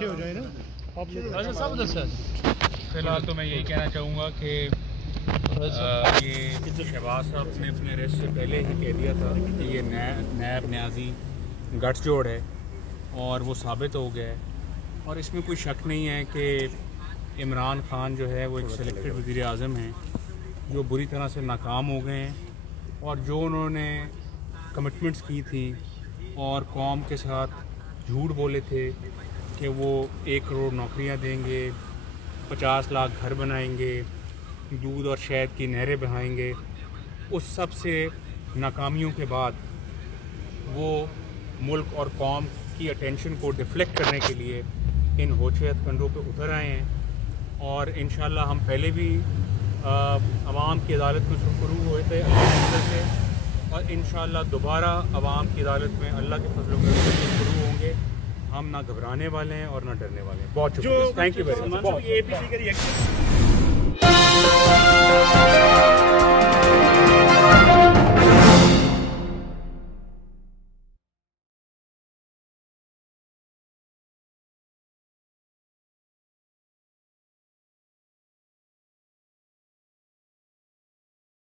पीछे हो जाए ना आप सब दसा। फिलहाल तो मैं यही कहना चाहूँगा कि ये शहबाज साहब ने अपने रेस्ट से पहले ही कह दिया था कि ये नैब न्याजी गठजोड़ है और वो साबित हो गया है। और इसमें कोई शक नहीं है कि इमरान खान जो है वो एक सिलेक्टेड वज़ीर आज़म हैं जो बुरी तरह से नाकाम हो गए हैं। और जो उन्होंने कमिटमेंट्स की थी और कौम के साथ झूठ बोले थे कि वो 1 करोड़ नौकरियां देंगे, 50 लाख घर बनाएंगे, दूध और शहद की नहरें बहाएंगे, उस सब से नाकामियों के बाद वो मुल्क और कौम की अटेंशन को डिफ्लेक्ट करने के लिए इन होशे हथकंडों पे उतर आए हैं। और इंशाल्लाह हम पहले भी अवाम की अदालत में शुरू हुए थे अल्लाह के फजल से, और इंशाल्लाह दोबारा अवाम की अदालत में अल्लाह के फजल से शुरू होंगे। हम ना घबराने वाले हैं और ना डरने वाले हैं। बहुत शुक्रिया, थैंक यू वेरी मच।